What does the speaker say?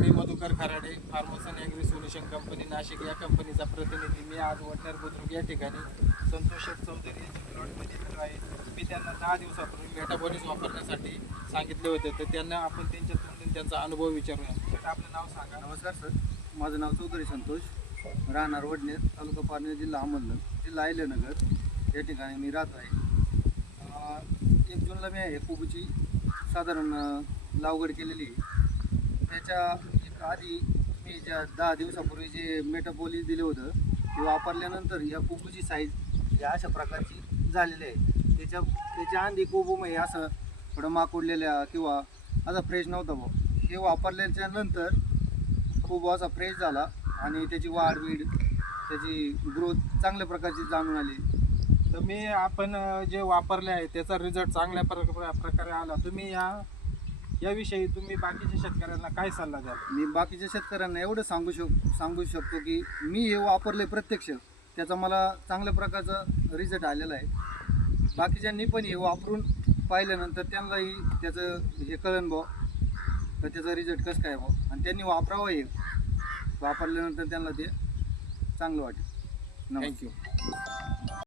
मी Madhukar Kharade, Farmson agri solution company Nashik या कंपनीचा प्रतिनिधी. मी आज वडनेर बुद्रुक या ठिकाणी संतोष शेठ चौधरी यांच्या प्लॉटमध्ये आलो आहे. मी त्यांना 10 दिवसापूर्वी मेटाबॉलिझ वापरण्यासाठी सांगितले होते, तर त्यांना आपण त्यांच्या तोंडून त्यांचा अनुभव विचारूया. शेठ, आपलं नाव सांगा. नमस्कार सर, माझं नाव चौधरी संतोष, राहणार वडनेर, तालुका पारनेर, जिल्हा अहमदनगर, जिल्हा अहिल्यानगर या ठिकाणी मी राहत आहे. 1 जूनला मी हे कोबूची साधारण लागवड केलेली आहे. त्याच्या एक आधी मी ज्या 10 दिवसापूर्वी जे मेटाबॉलिझ दिलं होतं ते वापरल्यानंतर या कोबूची साईज या अशा प्रकारची झालेली आहे. त्याच्या आधी कोबू मग असं थोडं माकुडलेल्या किंवा असा फ्रेश नव्हता भाऊ. हे वापरल्याच्या नंतर खूप असा फ्रेश झाला आणि त्याची वाढ त्याची ग्रोथ चांगल्या प्रकारची जाणून आली. तर आपण जे वापरले आहे त्याचा रिझल्ट चांगल्या प्रकारे आला. तुम्ही याविषयी तुम्ही बाकीच्या शेतकऱ्यांना काय सल्ला द्याल? मी बाकीच्या शेतकऱ्यांना एवढं सांगू शकतो की मी हे वापरले प्रत्यक्ष, त्याचा मला चांगल्या प्रकारचा रिझल्ट आलेला आहे. बाकीच्यांनी पण हे वापरून पाहिल्यानंतर त्यांनाही त्याचं हे कळन भाऊ तर त्याचा रिझल्ट कसं काय भाऊ, आणि त्यांनी वापरावं. हे वापरल्यानंतर त्यांना ते चांगलं वाटेल. थँक्यू.